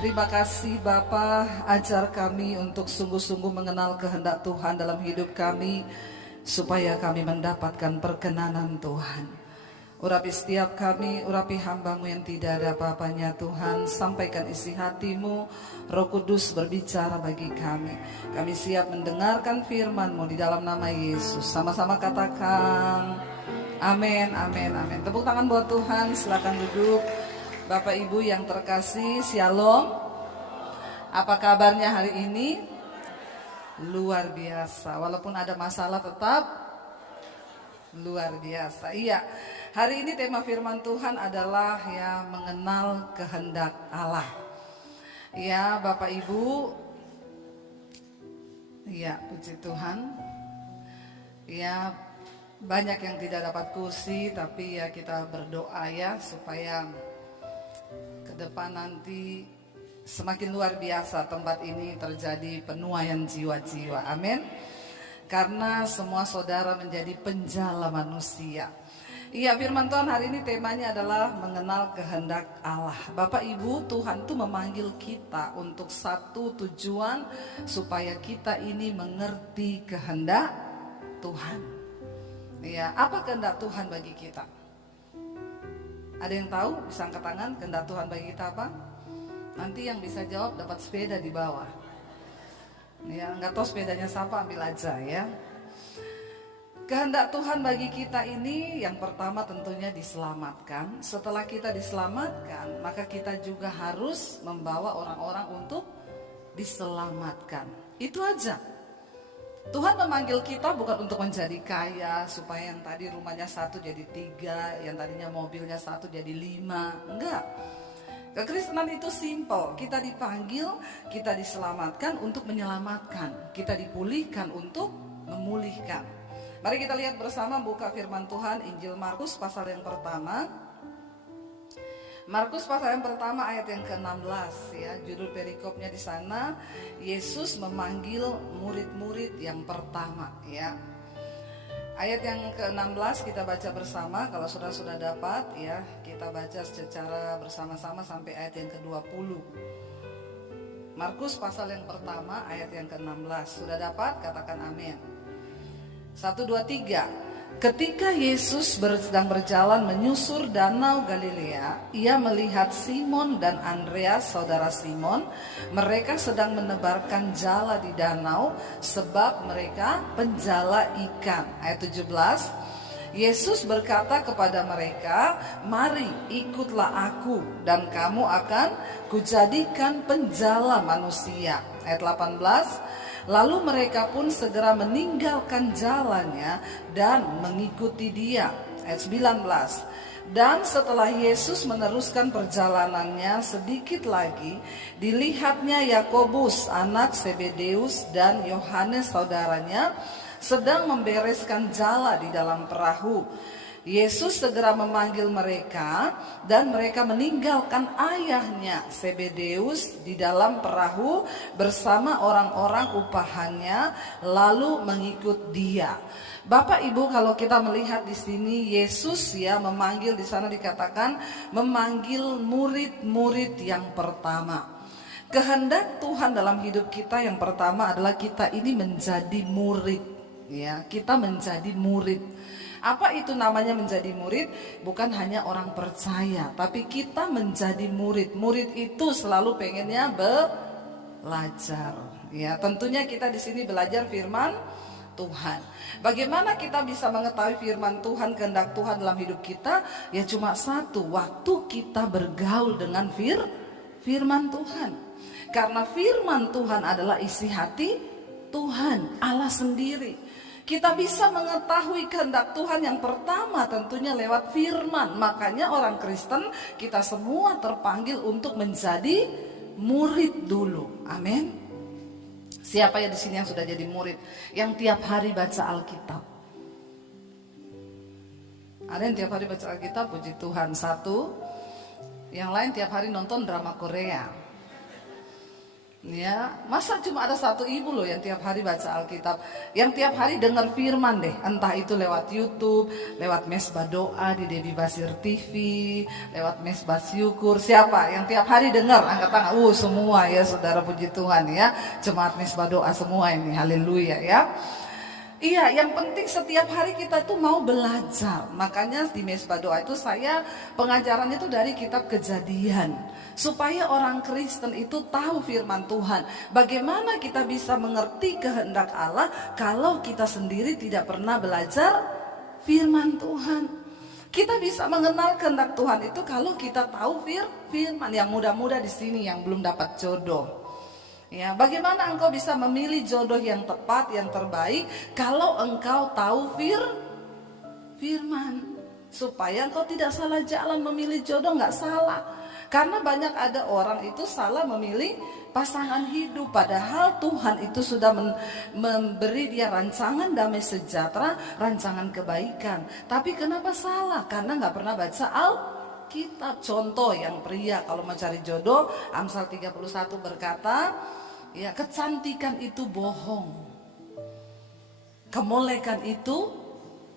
Terima kasih Bapa, ajar kami untuk sungguh-sungguh mengenal kehendak Tuhan dalam hidup kami, supaya kami mendapatkan perkenanan Tuhan. Urapi setiap kami, urapi hamba-Mu yang tidak ada apa-apanya Tuhan. Sampaikan isi hati-Mu, Roh Kudus berbicara bagi kami. Kami siap mendengarkan firman-Mu di dalam nama Yesus. Sama-sama katakan amin, amin, amin. Tepuk tangan buat Tuhan, silakan duduk. Bapak Ibu yang terkasih, Shalom. Apa kabarnya hari ini? Luar biasa. Walaupun ada masalah tetap luar biasa. Iya, hari ini tema firman Tuhan adalah ya mengenal kehendak Allah. Ya Bapak Ibu, ya puji Tuhan. Ya banyak yang tidak dapat kursi, tapi ya kita berdoa ya supaya ke depan nanti semakin luar biasa tempat ini terjadi penuaian jiwa-jiwa. Amin. Karena semua saudara menjadi penjala manusia. Iya, firman Tuhan hari ini temanya adalah mengenal kehendak Allah. Bapak Ibu, Tuhan tuh memanggil kita untuk satu tujuan, supaya kita ini mengerti kehendak Tuhan. Iya, apa kehendak Tuhan bagi kita? Ada yang tahu? Bisa angkat tangan, kehendak Tuhan bagi kita apa? Nanti yang bisa jawab dapat sepeda di bawah. Ya, nggak tahu sepedanya siapa, ambil aja ya. Kehendak Tuhan bagi kita ini yang pertama tentunya diselamatkan. Setelah kita diselamatkan, maka kita juga harus membawa orang-orang untuk diselamatkan. Itu aja. Tuhan memanggil kita bukan untuk menjadi kaya, supaya yang tadi rumahnya 1 jadi 3, yang tadinya mobilnya 1 jadi 5. Enggak. Kekristenan itu simple. Kita dipanggil, kita diselamatkan untuk menyelamatkan, kita dipulihkan untuk memulihkan. Mari kita lihat bersama, buka firman Tuhan Injil Markus pasal yang pertama. Markus pasal yang pertama ayat yang ke-16 ya, judul perikopnya di sana, Yesus memanggil murid-murid yang pertama ya. Ayat yang ke-16 kita baca bersama. Kalau sudah dapat ya, kita baca secara bersama-sama sampai ayat yang ke-20. Markus pasal yang pertama ayat yang ke-16. Sudah dapat? Katakan amin. 1, 2, 3. Ketika Yesus sedang berjalan menyusur danau Galilea, ia melihat Simon dan Andreas saudara Simon. Mereka sedang menebarkan jala di danau, sebab mereka penjala ikan. Ayat 17. Yesus berkata kepada mereka, "Mari ikutlah aku, dan kamu akan kujadikan penjala manusia." Ayat 18. Lalu mereka pun segera meninggalkan jalannya dan mengikuti dia. Ayat 19. Dan setelah Yesus meneruskan perjalanannya sedikit lagi, dilihatnya Yakobus anak Zebedeus dan Yohanes saudaranya sedang membereskan jala di dalam perahu. Yesus segera memanggil mereka, dan mereka meninggalkan ayahnya Zebedeus di dalam perahu bersama orang-orang upahannya, lalu mengikut dia. Bapak Ibu, kalau kita melihat di sini Yesus ya memanggil, di sana dikatakan memanggil murid-murid yang pertama. Kehendak Tuhan dalam hidup kita yang pertama adalah kita ini menjadi murid ya, kita menjadi murid. Apa itu namanya menjadi murid? Bukan hanya orang percaya, tapi kita menjadi murid. Murid itu selalu pengennya belajar. Ya, tentunya kita di sini belajar firman Tuhan. Bagaimana kita bisa mengetahui firman Tuhan, kehendak Tuhan dalam hidup kita? Ya cuma satu, waktu kita bergaul dengan firman Tuhan. Karena firman Tuhan adalah isi hati Tuhan, Allah sendiri. Kita bisa mengetahui kehendak Tuhan yang pertama tentunya lewat firman. Makanya orang Kristen kita semua terpanggil untuk menjadi murid dulu. Amin. Siapa ya di sini yang sudah jadi murid, yang tiap hari baca Alkitab? Ada yang tiap hari baca Alkitab? Puji Tuhan. 1. Yang lain tiap hari nonton drama Korea. Ya, masa cuma ada satu ibu loh yang tiap hari baca Alkitab, yang tiap hari dengar firman deh, entah itu lewat YouTube, lewat mesbah doa di Debbie Basir TV, lewat mesbah syukur. Siapa yang tiap hari dengar? Angkat tangan. Semua ya, saudara, puji Tuhan ya. Jemaat mesbah doa semua ini, haleluya ya. Iya, yang penting setiap hari kita tuh mau belajar. Makanya di mesbah doa itu saya pengajarannya itu dari kitab Kejadian. Supaya orang Kristen itu tahu firman Tuhan. Bagaimana kita bisa mengerti kehendak Allah kalau kita sendiri tidak pernah belajar firman Tuhan. Kita bisa mengenal kehendak Tuhan itu kalau kita tahu firman. Yang muda-muda di sini yang belum dapat jodoh. Ya, bagaimana engkau bisa memilih jodoh yang tepat, yang terbaik kalau engkau tahu firman, supaya engkau tidak salah jalan memilih jodoh, nggak salah. Karena banyak ada orang itu salah memilih pasangan hidup, padahal Tuhan itu sudah memberi dia rancangan damai sejahtera, rancangan kebaikan. Tapi kenapa salah? Karena nggak pernah baca Alkitab. Contoh yang pria kalau mencari jodoh, Amsal 31 berkata, ya, kecantikan itu bohong, kemolekan itu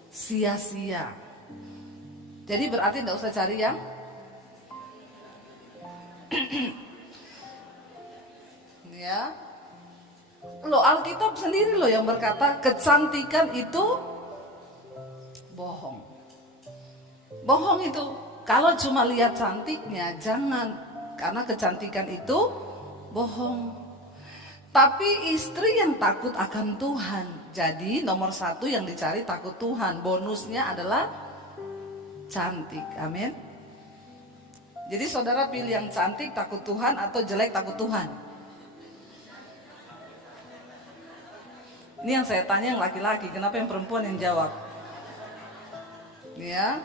sia-sia. Jadi berarti tidak usah cari yang ya. Loh, Alkitab sendiri loh yang berkata kecantikan itu bohong. Bohong itu kalau cuma lihat cantiknya jangan, karena kecantikan itu bohong. Tapi istri yang takut akan Tuhan. Jadi nomor 1 yang dicari takut Tuhan. Bonusnya adalah cantik. Amin. Jadi saudara pilih yang cantik takut Tuhan atau jelek takut Tuhan? Ini yang saya tanya yang laki-laki. Kenapa yang perempuan yang jawab? Ya.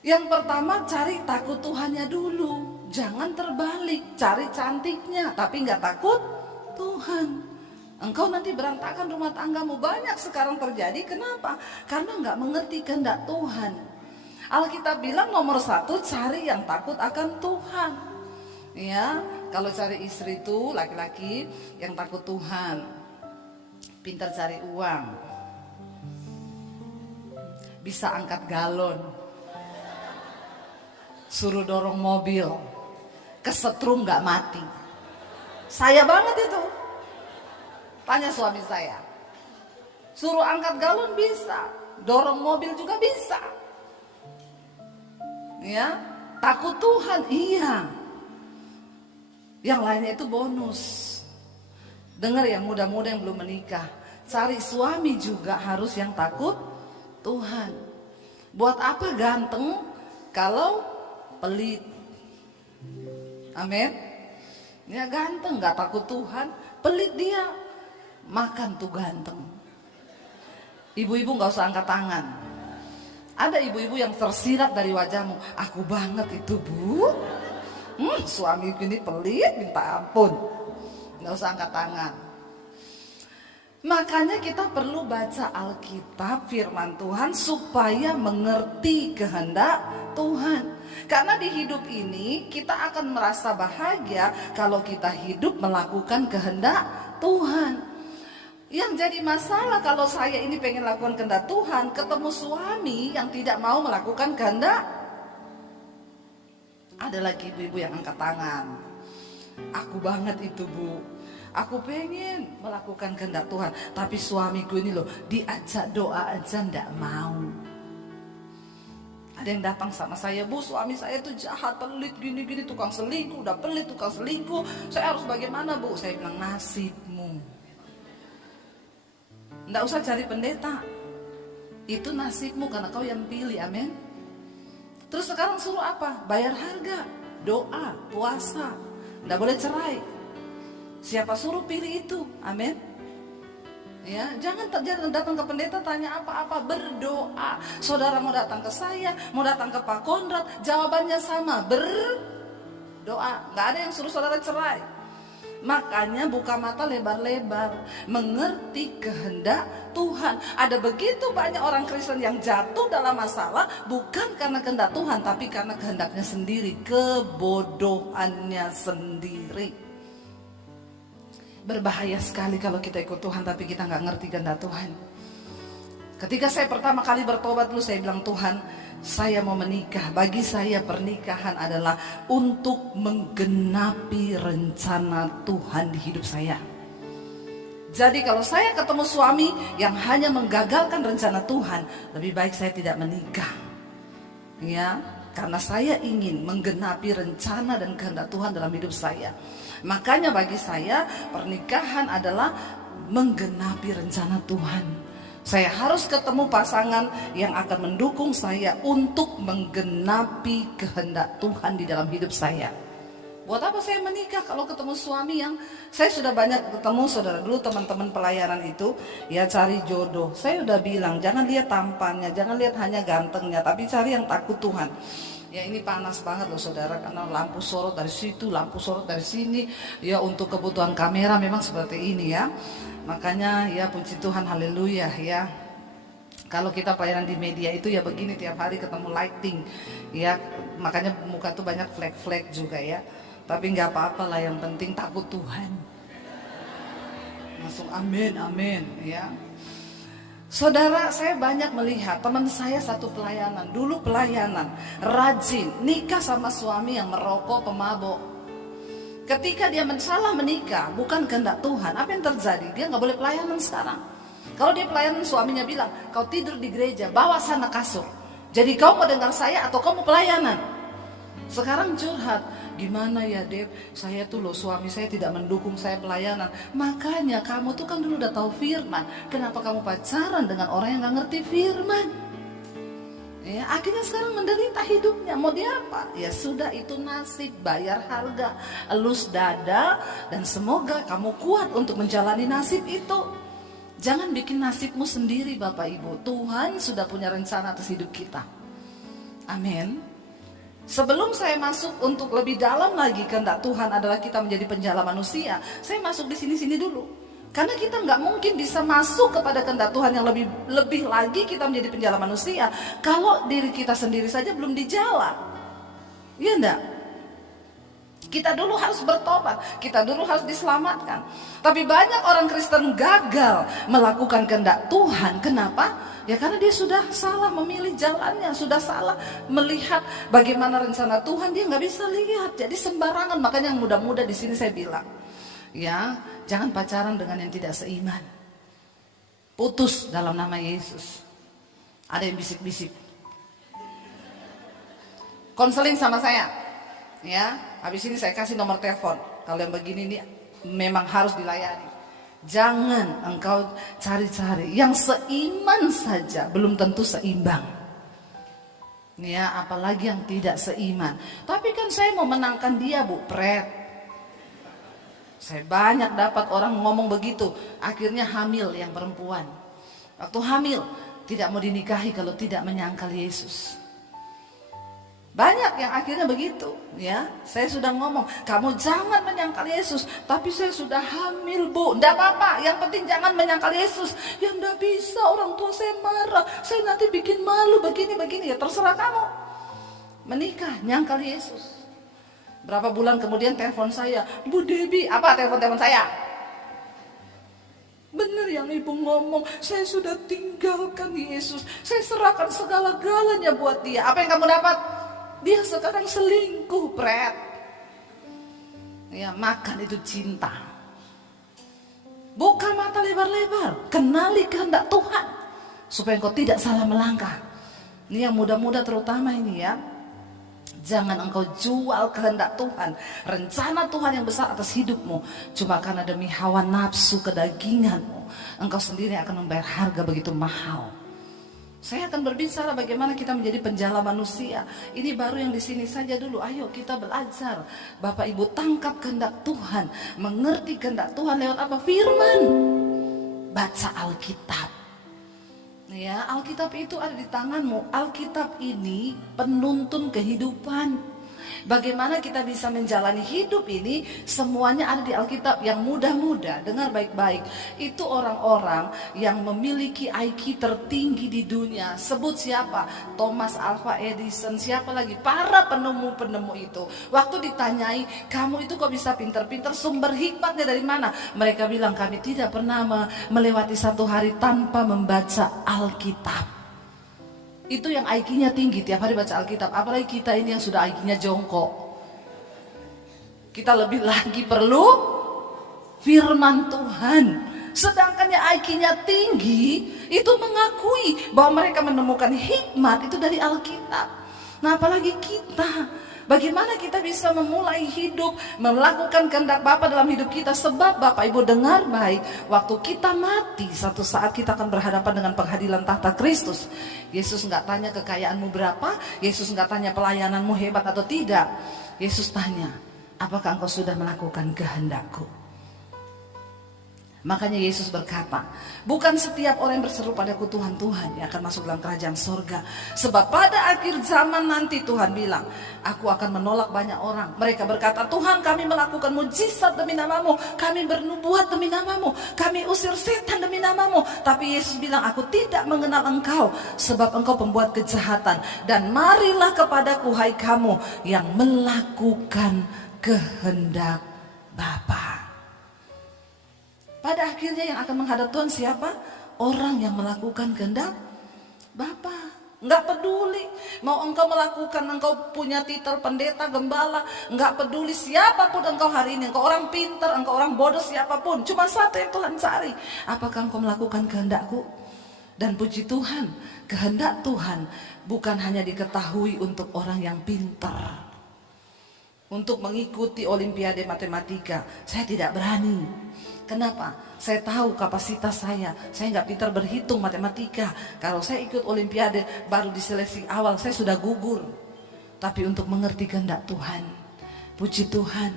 Yang pertama cari takut Tuhannya dulu. Jangan terbalik. Cari cantiknya tapi nggak takut Tuhan. Engkau nanti berantakan rumah tanggamu. Banyak sekarang terjadi. Kenapa? Karena nggak mengerti kehendak Tuhan. Alkitab bilang nomor 1 cari yang takut akan Tuhan. Ya, kalau cari istri itu laki-laki yang takut Tuhan, pintar cari uang, bisa angkat galon, suruh dorong mobil, kesetrum nggak mati. Saya banget itu. Tanya suami saya. Suruh angkat galon bisa, dorong mobil juga bisa. Ya, takut Tuhan, iya. Yang lainnya itu bonus. Dengar yang muda-muda yang belum menikah, cari suami juga harus yang takut Tuhan. Buat apa ganteng kalau pelit? Amin. Ya, ganteng nggak takut Tuhan, pelit dia, makan tuh ganteng. Ibu-ibu nggak usah angkat tangan. Ada ibu-ibu yang tersirat dari wajahmu, aku banget itu bu. Suamiku ini pelit minta ampun. Nggak usah angkat tangan. Makanya kita perlu baca Alkitab, firman Tuhan, supaya mengerti kehendak Tuhan. Karena di hidup ini kita akan merasa bahagia kalau kita hidup melakukan kehendak Tuhan. Yang jadi masalah kalau saya ini pengen lakukan kehendak Tuhan, ketemu suami yang tidak mau melakukan kehendak. Ada lagi ibu-ibu yang angkat tangan. Aku banget itu bu. Aku pengen melakukan kehendak Tuhan, tapi suamiku ini loh, diajak doa aja ndak mau. Ada yang datang sama saya, bu suami saya tuh jahat, pelit, gini-gini, tukang selingkuh, udah pelit, tukang selingkuh. Saya harus bagaimana bu? Saya bilang nasibmu. Nggak usah cari pendeta. Itu nasibmu karena kau yang pilih, amin. Terus sekarang suruh apa? Bayar harga, doa, puasa. Nggak boleh cerai. Siapa suruh pilih itu, amin. Ya, jangan datang ke pendeta tanya apa-apa, berdoa. Saudara mau datang ke saya, mau datang ke Pak Konrad, jawabannya sama, berdoa. Nggak ada yang suruh saudara cerai. Makanya buka mata lebar-lebar, mengerti kehendak Tuhan. Ada begitu banyak orang Kristen yang jatuh dalam masalah bukan karena kehendak Tuhan, tapi karena kehendaknya sendiri, kebodohannya sendiri. Berbahaya sekali kalau kita ikut Tuhan tapi kita nggak ngerti kehendak Tuhan. Ketika saya pertama kali bertobat dulu, saya bilang, Tuhan, saya mau menikah. Bagi saya pernikahan adalah untuk menggenapi rencana Tuhan di hidup saya. Jadi kalau saya ketemu suami yang hanya menggagalkan rencana Tuhan, lebih baik saya tidak menikah. Ya, karena saya ingin menggenapi rencana dan kehendak Tuhan dalam hidup saya. Makanya bagi saya pernikahan adalah menggenapi rencana Tuhan. Saya harus ketemu pasangan yang akan mendukung saya untuk menggenapi kehendak Tuhan di dalam hidup saya. Buat apa saya menikah kalau ketemu suami yang saya sudah banyak ketemu, saudara. Dulu teman-teman pelayanan itu ya cari jodoh. Saya udah bilang jangan lihat tampannya, jangan lihat hanya gantengnya, tapi cari yang takut Tuhan. Ya ini panas banget loh saudara, karena lampu sorot dari situ, lampu sorot dari sini. Ya untuk kebutuhan kamera memang seperti ini ya. Makanya ya puji Tuhan, haleluya ya. Kalau kita pelayanan di media itu ya begini, tiap hari ketemu lighting ya. Makanya muka tuh banyak flek-flek juga ya. Tapi nggak apa-apa lah, yang penting takut Tuhan. Langsung amin, amin ya. Saudara, saya banyak melihat teman saya satu pelayanan, dulu pelayanan, rajin, nikah sama suami yang merokok, pemabok. Ketika dia salah menikah, bukan kehendak Tuhan, apa yang terjadi? Dia nggak boleh pelayanan sekarang. Kalau dia pelayanan, suaminya bilang, kau tidur di gereja, bawa sana kasur. Jadi kau mau dengar saya atau kau mau pelayanan? Sekarang curhat, gimana ya Deb, saya tuh loh suami saya tidak mendukung saya pelayanan. Makanya kamu tuh kan dulu udah tahu firman, kenapa kamu pacaran dengan orang yang gak ngerti firman? Ya, akhirnya sekarang menderita hidupnya. Mau dia apa? Ya sudah, itu nasib, bayar harga, elus dada, dan semoga kamu kuat untuk menjalani nasib itu. Jangan bikin nasibmu sendiri Bapak Ibu. Tuhan sudah punya rencana atas hidup kita. Amin. Sebelum saya masuk untuk lebih dalam lagi kehendak Tuhan adalah kita menjadi penjala manusia, saya masuk di sini-sini dulu. Karena kita nggak mungkin bisa masuk kepada kehendak Tuhan yang lebih lagi kita menjadi penjala manusia kalau diri kita sendiri saja belum dijala. Iya enggak? Kita dulu harus bertobat, kita dulu harus diselamatkan. Tapi banyak orang Kristen gagal melakukan kehendak Tuhan. Kenapa? Ya karena dia sudah salah memilih jalannya, sudah salah melihat bagaimana rencana Tuhan, dia nggak bisa lihat. Jadi sembarangan. Makanya yang muda-muda di sini saya bilang, ya jangan pacaran dengan yang tidak seiman. Putus dalam nama Yesus. Ada yang bisik-bisik. Konseling sama saya. Ya, habis ini saya kasih nomor telepon. Kalau yang begini ini memang harus dilayani. Jangan engkau cari-cari yang seiman saja, belum tentu seimbang. Ya, apalagi yang tidak seiman. Tapi kan saya mau menangkan dia, Bu Pret. Saya banyak dapat orang ngomong begitu, akhirnya hamil yang perempuan. Waktu hamil tidak mau dinikahi kalau tidak menyangkal Yesus. Banyak yang akhirnya begitu ya. Saya sudah ngomong, kamu jangan menyangkal Yesus. Tapi saya sudah hamil Bu. Tidak apa-apa, yang penting jangan menyangkal Yesus. Ya tidak bisa, orang tua saya marah, saya nanti bikin malu begini-begini. Ya terserah kamu. Menikah, nyangkal Yesus. Berapa bulan kemudian telepon saya, Bu Debbie, apa telepon saya? Benar yang ibu ngomong, saya sudah tinggalkan Yesus. Saya serahkan segala-galanya buat dia. Apa yang kamu dapat? Dia sekarang selingkuh, Pret. Ya, makan itu cinta. Buka mata lebar-lebar, kenali kehendak Tuhan supaya engkau tidak salah melangkah. Ini yang muda-muda terutama ini ya. Jangan engkau jual kehendak Tuhan, rencana Tuhan yang besar atas hidupmu cuma karena demi hawa nafsu kedaginganmu. Engkau sendiri akan membayar harga begitu mahal. Saya akan berbicara bagaimana kita menjadi penjala manusia. Ini baru yang di sini saja dulu. Ayo kita belajar. Bapak Ibu, tangkap kehendak Tuhan, mengerti kehendak Tuhan lewat apa? Firman. Baca Alkitab. Ya, Alkitab itu ada di tanganmu. Alkitab ini penuntun kehidupan. Bagaimana kita bisa menjalani hidup ini, semuanya ada di Alkitab. Yang muda-muda, dengar baik-baik, itu orang-orang yang memiliki IQ tertinggi di dunia. Sebut siapa? Thomas Alva Edison, siapa lagi? Para penemu-penemu itu. Waktu ditanyai, kamu itu kok bisa pinter-pinter, sumber hikmatnya dari mana? Mereka bilang, kami tidak pernah melewati satu hari tanpa membaca Alkitab. Itu yang IQ-nya tinggi, tiap hari baca Alkitab. Apalagi kita ini yang sudah IQ-nya jongkok. Kita lebih lagi perlu firman Tuhan. Sedangkan yang IQ-nya tinggi itu mengakui bahwa mereka menemukan hikmat itu dari Alkitab. Nah, apalagi kita, bagaimana kita bisa memulai hidup, melakukan kehendak Bapa dalam hidup kita. Sebab Bapak Ibu dengar baik, waktu kita mati, satu saat kita akan berhadapan dengan penghadiran tahta Kristus. Yesus nggak tanya kekayaanmu berapa, Yesus nggak tanya pelayananmu hebat atau tidak. Yesus tanya, apakah engkau sudah melakukan kehendakku? Makanya Yesus berkata, bukan setiap orang yang berseru padaku Tuhan, Tuhan, yang akan masuk dalam kerajaan sorga. Sebab pada akhir zaman nanti Tuhan bilang, aku akan menolak banyak orang. Mereka berkata, Tuhan, kami melakukan mujizat demi namamu, kami bernubuat demi namamu, kami usir setan demi namamu. Tapi Yesus bilang, aku tidak mengenal engkau, sebab engkau pembuat kejahatan. Dan marilah kepadaku, hai kamu yang melakukan kehendak Bapa. Pada akhirnya yang akan menghadap Tuhan siapa? Orang yang melakukan kehendak Bapa. Enggak peduli mau engkau melakukan, engkau punya titel pendeta, gembala, enggak peduli siapapun engkau hari ini, engkau orang pintar, engkau orang bodoh, siapapun, cuma satu yang Tuhan cari, apakah engkau melakukan kehendakku? Dan puji Tuhan, kehendak Tuhan bukan hanya diketahui untuk orang yang pintar. Untuk mengikuti olimpiade matematika, saya tidak berani. Kenapa? Saya tahu kapasitas saya nggak pintar berhitung matematika. Kalau saya ikut olimpiade, baru di seleksi awal saya sudah gugur. Tapi untuk mengerti kehendak Tuhan, puji Tuhan,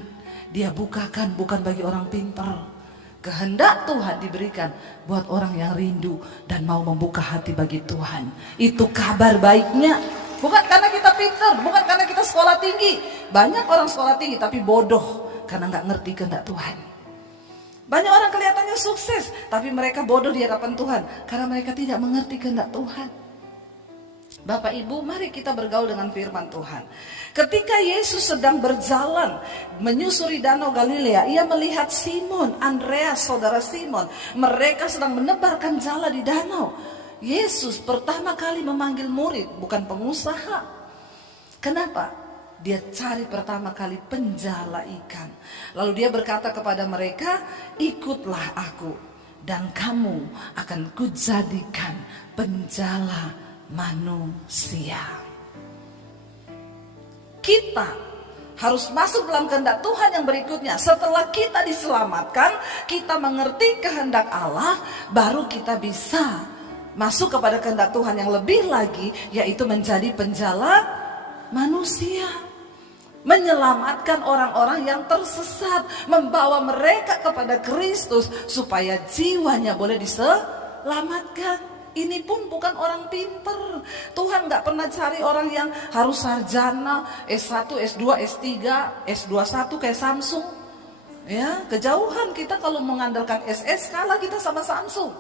Dia bukakan bukan bagi orang pintar. Kehendak Tuhan diberikan buat orang yang rindu dan mau membuka hati bagi Tuhan. Itu kabar baiknya. Bukan karena kita pintar, bukan karena kita sekolah tinggi. Banyak orang sekolah tinggi tapi bodoh karena nggak ngerti kehendak Tuhan. Banyak orang kelihatannya sukses tapi mereka bodoh di hadapan Tuhan karena mereka tidak mengerti kehendak Tuhan. Bapak Ibu, mari kita bergaul dengan firman Tuhan. Ketika Yesus sedang berjalan menyusuri danau Galilea, ia melihat Simon, Andreas, saudara Simon. Mereka sedang menebarkan jala di danau. Yesus pertama kali memanggil murid, bukan pengusaha. Kenapa? Dia cari pertama kali penjala ikan. Lalu dia berkata kepada mereka, ikutlah aku dan kamu akan kujadikan penjala manusia. Kita harus masuk dalam kehendak Tuhan yang berikutnya. Setelah kita diselamatkan, kita mengerti kehendak Allah, baru kita bisa masuk kepada kehendak Tuhan yang lebih lagi, yaitu menjadi penjala manusia. Menyelamatkan orang-orang yang tersesat, membawa mereka kepada Kristus supaya jiwanya boleh diselamatkan. Ini pun bukan orang pinter. Tuhan gak pernah cari orang yang harus sarjana S1, S2, S3, S21 kayak Samsung. Ya, kejauhan kita kalau mengandalkan SS, kalah kita sama Samsung.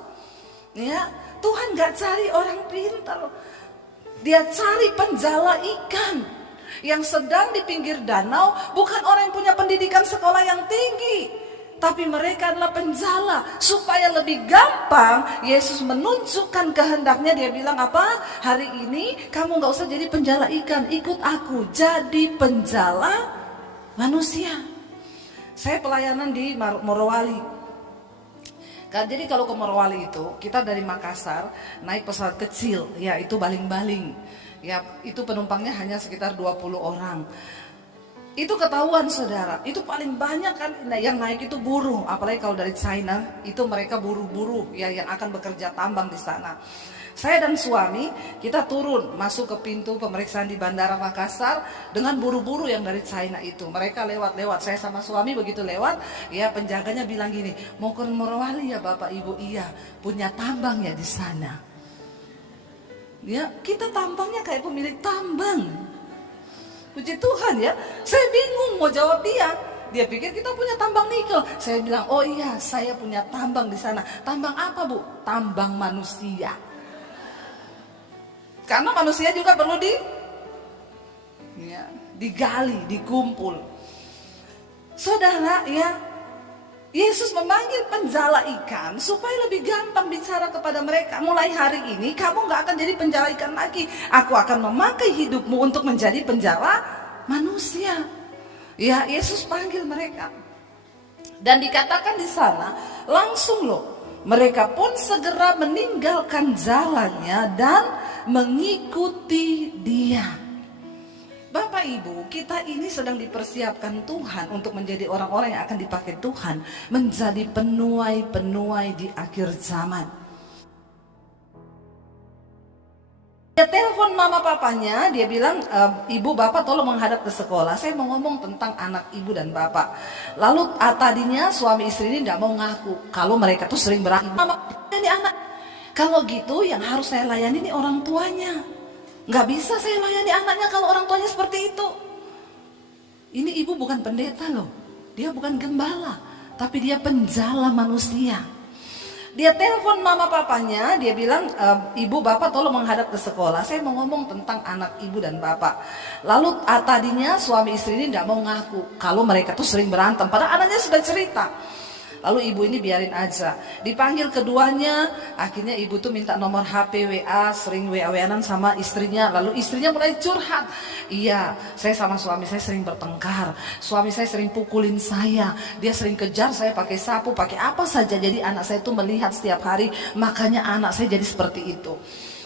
Ya, Tuhan gak cari orang pinter. Dia cari penjala ikan yang sedang di pinggir danau. Bukan orang yang punya pendidikan sekolah yang tinggi, tapi mereka adalah penjala. Supaya lebih gampang Yesus menunjukkan kehendaknya, dia bilang apa? Hari ini kamu gak usah jadi penjala ikan, ikut aku jadi penjala manusia. Saya pelayanan di Morowali. Jadi kalau ke Morowali itu, kita dari Makassar naik pesawat kecil, ya itu baling-baling. Ya itu penumpangnya hanya sekitar 20 orang. Itu ketahuan saudara, itu paling banyak kan yang naik itu buruh. Apalagi kalau dari China, itu mereka buruh-buruh ya yang akan bekerja tambang di sana. Saya dan suami, kita turun masuk ke pintu pemeriksaan di Bandara Makassar dengan buru-buru yang dari China itu. Mereka lewat-lewat, saya sama suami begitu lewat, ya penjaganya bilang gini, mau ke Morowali ya Bapak Ibu? Iya, punya tambang ya di sana. Ya, kita tambangnya kayak pemilik tambang. Puji Tuhan ya. Saya bingung mau jawab dia. Dia pikir kita punya tambang nikel. Saya bilang, oh iya, saya punya tambang di sana. Tambang apa, Bu? Tambang manusia. Karena manusia juga perlu digali, dikumpul. Saudara, ya, Yesus memanggil penjala ikan supaya lebih gampang bicara kepada mereka. Mulai hari ini kamu gak akan jadi penjala ikan lagi. Aku akan memakai hidupmu untuk menjadi penjala manusia. Ya, Yesus panggil mereka. Dan dikatakan di sana, langsung loh, mereka pun segera meninggalkan jalannya dan mengikuti Dia. Bapak Ibu, kita ini sedang dipersiapkan Tuhan untuk menjadi orang-orang yang akan dipakai Tuhan menjadi penuai-penuai di akhir zaman. Dia telepon mama papanya, dia bilang, ibu bapak tolong menghadap ke sekolah, saya mau ngomong tentang anak ibu dan bapak. Lalu tadinya suami istri ini tidak mau ngaku kalau mereka tuh sering berantem. Mama, ini anak. Kalau gitu yang harus saya layani ini orang tuanya. Gak bisa saya layani anaknya kalau orang tuanya seperti itu. Ini ibu bukan pendeta loh. Dia bukan gembala, tapi dia penjala manusia. Dia telepon mama papanya, dia bilang, ibu bapak tolong menghadap ke sekolah, saya mau ngomong tentang anak ibu dan bapak. Lalu tadinya suami istri ini tidak mau ngaku kalau mereka tuh sering berantem, padahal anaknya sudah cerita. Lalu ibu ini biarin aja. Dipanggil keduanya, akhirnya ibu tuh minta nomor HP WA, sering WA-WA-an sama istrinya. Lalu istrinya mulai curhat. Iya, saya sama suami saya sering bertengkar. Suami saya sering pukulin saya. Dia sering kejar saya pakai sapu, pakai apa saja. Jadi anak saya tuh melihat setiap hari, makanya anak saya jadi seperti itu.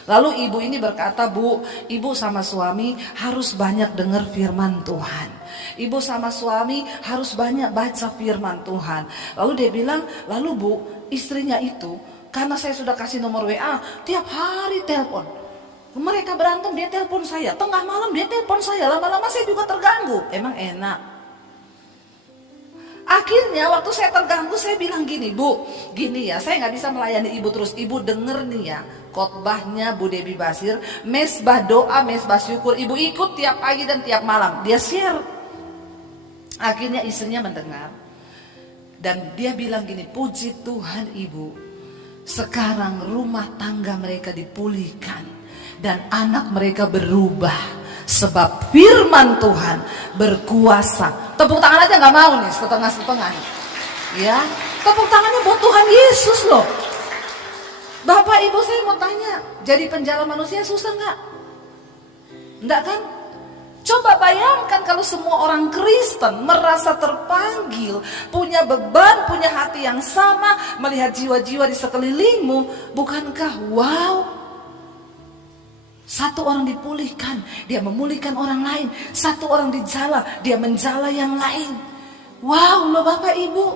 Lalu ibu ini berkata, Bu, ibu sama suami harus banyak dengar firman Tuhan. Ibu sama suami harus banyak baca firman Tuhan. Lalu dia bilang, lalu Bu, istrinya itu, karena saya sudah kasih nomor WA, tiap hari telepon. Mereka berantem, dia telepon saya. Tengah malam dia telepon saya, lama-lama saya juga terganggu. Emang enak. Akhirnya waktu saya terganggu, saya bilang gini, Bu, gini ya, saya gak bisa melayani ibu terus. Ibu denger nih ya, khotbahnya Bu Debbie Basir, mesbah doa, mesbah syukur. Ibu ikut tiap pagi dan tiap malam. Dia share. Akhirnya istrinya mendengar. Dan dia bilang gini, puji Tuhan ibu, sekarang rumah tangga mereka dipulihkan. Dan anak mereka berubah. Sebab firman Tuhan berkuasa. Tepuk tangan aja gak mau nih, setengah-setengah. Ya, tepuk tangannya buat Tuhan Yesus loh. Bapak ibu saya mau tanya, jadi penjala manusia susah gak? Enggak kan? Coba bayangkan kalau semua orang Kristen merasa terpanggil, punya beban, punya hati yang sama, melihat jiwa-jiwa di sekelilingmu, bukankah wow? Satu orang dipulihkan, dia memulihkan orang lain. Satu orang dijala, dia menjala yang lain. Wow loh Bapak Ibu.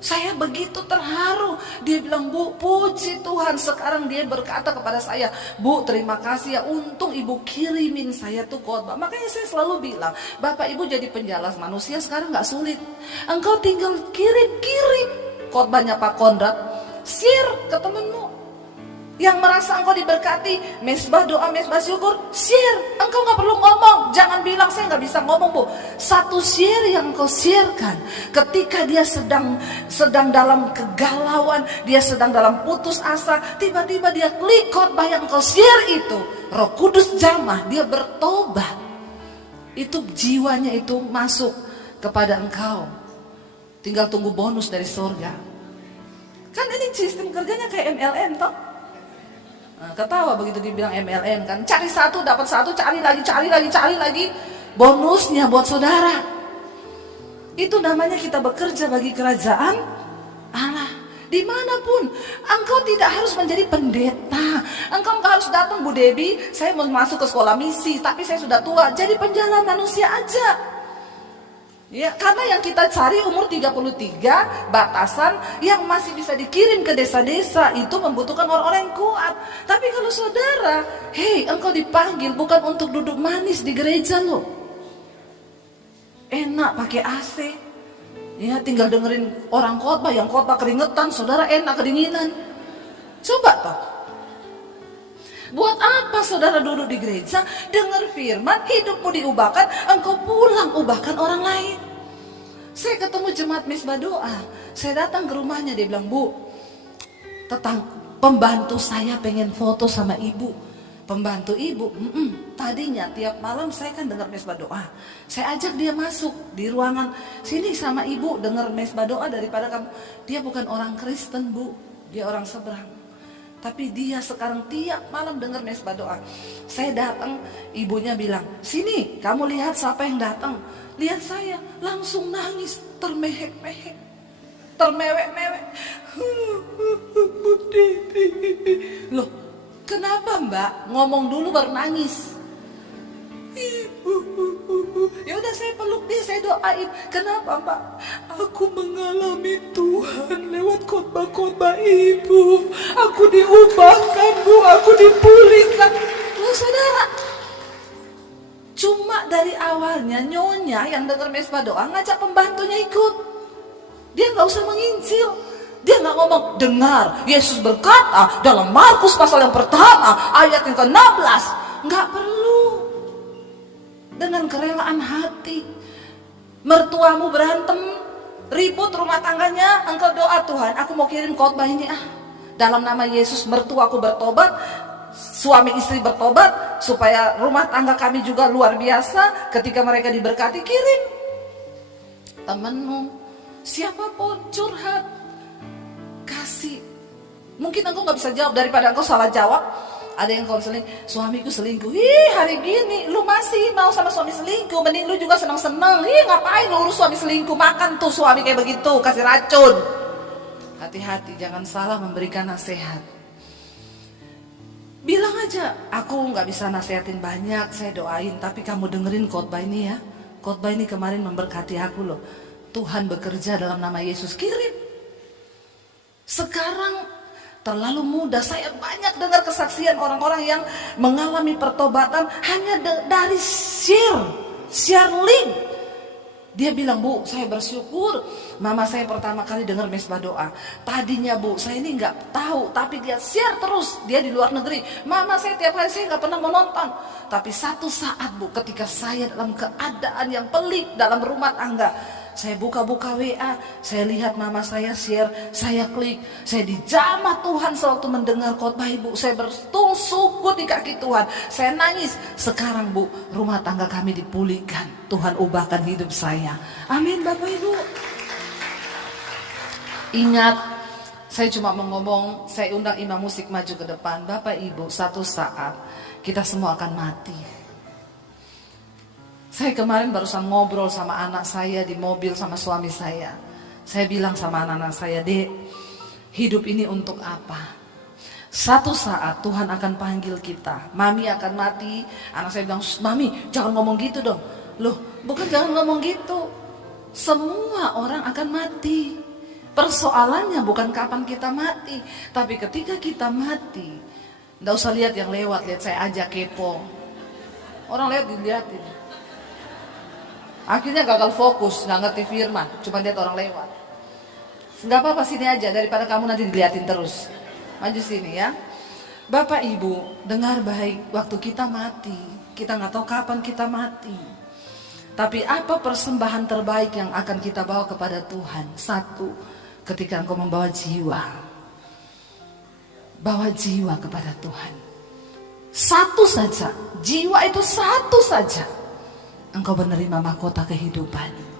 Saya begitu terharu. Dia bilang, Bu, puji Tuhan. Sekarang dia berkata kepada saya, Bu, terima kasih ya, untung ibu kirimin saya tuh khotbah. Makanya saya selalu bilang, Bapak Ibu jadi penjala manusia sekarang gak sulit. Engkau tinggal kirim khotbahnya Pak Konrad, share ke temenmu. Yang merasa engkau diberkati, mesbah doa, mesbah syukur, share. Engkau gak perlu ngomong. Jangan bilang saya gak bisa ngomong, Bu. Satu share yang engkau sharekan, ketika dia sedang dalam kegalauan, dia sedang dalam putus asa, tiba-tiba dia klik khotbah yang engkau share itu, Roh Kudus jamah, dia bertobat. Itu jiwanya itu masuk kepada engkau. Tinggal tunggu bonus dari surga. Kan ini sistem kerjanya kayak MLM toh. Nah, ketawa begitu dibilang MLM kan, cari satu dapat satu, cari lagi, bonusnya buat saudara. Itu namanya kita bekerja bagi kerajaan Allah. Dimanapun, engkau tidak harus menjadi pendeta. Engkau harus datang, Bu Debbie, saya mau masuk ke sekolah misi, tapi saya sudah tua, jadi penjala manusia aja. Ya, karena yang kita cari umur 33, batasan yang masih bisa dikirim ke desa-desa, itu membutuhkan orang-orang yang kuat. Tapi kalau saudara, hei, engkau dipanggil bukan untuk duduk manis di gereja loh. Enak pakai AC. Ya, tinggal dengerin orang khotbah, yang khotbah keringetan, saudara enak kedinginan. Coba toh. Buat apa saudara duduk di gereja, dengar firman, hidupmu diubahkan, engkau pulang ubahkan orang lain. Saya ketemu jemaat Misbah Doa, saya datang ke rumahnya, dia bilang, Bu, pembantu saya pengen foto sama ibu. Pembantu ibu, tadinya tiap malam saya kan dengar Misbah Doa. Saya ajak dia masuk di ruangan, sini sama ibu dengar Misbah Doa daripada kamu. Dia bukan orang Kristen, Bu, dia orang seberang. Tapi dia sekarang tiap malam dengar Misbah Doa. Saya datang, ibunya bilang, sini kamu lihat siapa yang datang. Lihat saya, langsung nangis, termehek-mehek, termewek-mewek. Loh, kenapa Mbak? Ngomong dulu baru nangis. Ya udah saya peluk dia, saya doain. Kenapa Mbak? Aku mengalami Tuhan lewat khotbah-khotbah Ibu. Aku diubahkan Bu, aku dipulihkan. Loh saudara, cuma dari awalnya nyonya yang dengar Misbah Doa ngajak pembantunya ikut. Dia nggak usah menginjil. Dia nggak ngomong, dengar Yesus berkata dalam Markus pasal yang pertama ayat yang ke-16. Nggak perlu. Dengan kerelaan hati. Mertuamu berantem, ribut rumah tangganya, engkau doa, Tuhan aku mau kirim khotbah ini dalam nama Yesus, mertuaku bertobat, suami istri bertobat, supaya rumah tangga kami juga luar biasa. Ketika mereka diberkati, kirim temanmu, siapapun, curhat, kasih. Mungkin engkau gak bisa jawab, daripada engkau salah jawab. Ada yang konseling, suamiku selingkuh. Hari gini lu masih mau sama suami selingkuh, mending lu juga seneng-seneng. Ngapain lu urus suami selingkuh, makan tuh suami kayak begitu, kasih racun. Hati-hati, jangan salah memberikan nasihat. Bilang aja, aku gak bisa nasihatin banyak, saya doain, tapi kamu dengerin khotbah ini ya. Khotbah ini kemarin memberkati aku loh. Tuhan bekerja dalam nama Yesus, kirim. Sekarang terlalu mudah. Saya banyak dengar kesaksian orang-orang yang mengalami pertobatan hanya dari share link. Dia bilang, Bu, saya bersyukur mama saya pertama kali dengar Misbah Doa. Tadinya Bu, saya ini nggak tahu, tapi dia share terus. Dia di luar negeri. Mama saya tiap hari saya nggak pernah menonton. Tapi satu saat Bu, ketika saya dalam keadaan yang pelik dalam rumah tangga, saya buka-buka WA, saya lihat mama saya share, saya klik, saya dijamah Tuhan sewaktu mendengar khotbah Ibu. Saya bersyukur di kaki Tuhan, saya nangis. Sekarang Bu, rumah tangga kami dipulihkan. Tuhan ubahkan hidup saya. Amin Bapak Ibu. Ingat, saya cuma mau ngomong, saya undang imam musik maju ke depan. Bapak Ibu, satu saat kita semua akan mati. Saya kemarin barusan ngobrol sama anak saya di mobil sama suami saya. Saya bilang sama anak-anak saya, Dek, hidup ini untuk apa? Satu saat Tuhan akan panggil kita. Mami akan mati. Anak saya bilang, Mami jangan ngomong gitu dong. Loh, bukan jangan ngomong gitu. Semua orang akan mati. Persoalannya bukan kapan kita mati, tapi ketika kita mati. Nggak usah lihat yang lewat, lihat saya aja kepo. Orang lewat dilihatin. Akhirnya gagal fokus, nggak ngerti firman, cuma lihat orang lewat. Nggak apa-apa, sini aja daripada kamu nanti dilihatin terus. Maju sini ya. Bapak Ibu, dengar baik, waktu kita mati, kita nggak tahu kapan kita mati. Tapi apa persembahan terbaik yang akan kita bawa kepada Tuhan? Satu, ketika engkau membawa jiwa. Bawa jiwa kepada Tuhan. Satu saja, jiwa itu satu saja. Engkau menerima mahkota kehidupan.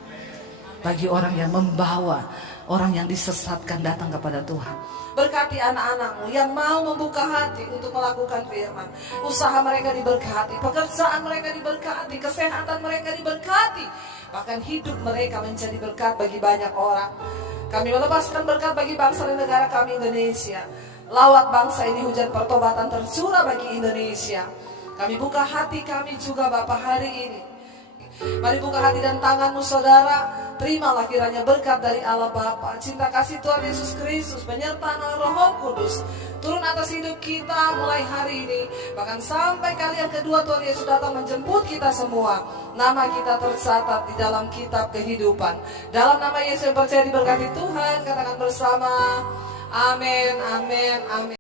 Bagi orang yang membawa, orang yang disesatkan datang kepada Tuhan. Berkati anak-anakmu yang mau membuka hati untuk melakukan firman. Usaha mereka diberkati, pekerjaan mereka diberkati, kesehatan mereka diberkati. Bahkan hidup mereka menjadi berkat bagi banyak orang. Kami melepaskan berkat bagi bangsa dan negara kami Indonesia. Lawat bangsa ini, hujan pertobatan tercurah bagi Indonesia. Kami buka hati kami juga Bapak hari ini. Mari buka hati dan tanganmu saudara. Terimalah kiranya berkat dari Allah Bapa, cinta kasih Tuhan Yesus Kristus, penyertaan Roh Kudus turun atas hidup kita mulai hari ini. Bahkan sampai kali yang kedua Tuhan Yesus datang menjemput kita semua. Nama kita tercatat di dalam kitab kehidupan. Dalam nama Yesus yang percaya diberkati Tuhan, katakan bersama. Amin, amin, amin.